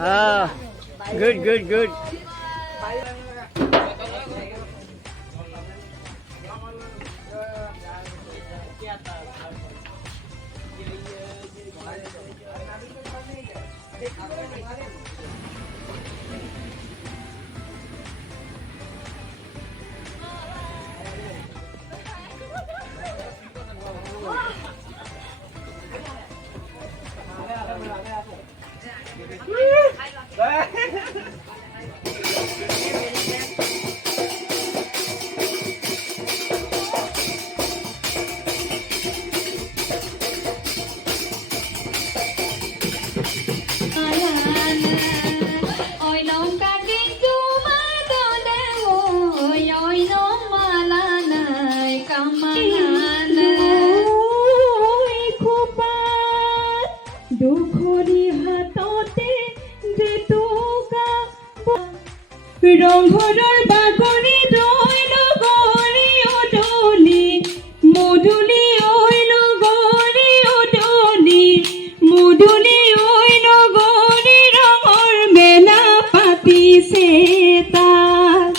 Ah, good, good, good. ৰংঘৰৰ বাগৰি ৰৈল গৰি উদলি মুদুলি ঐল গৰি উদলি মুদুলি ঐল গৰি ৰঙৰ মেলা পাতিছে তাত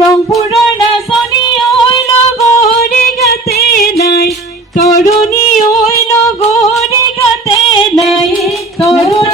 ৰংপুৰৰ নাচনি ঐল গৰি গাতে নাই তৰুণী ঐল গৰি গাতে নাই তৰুণ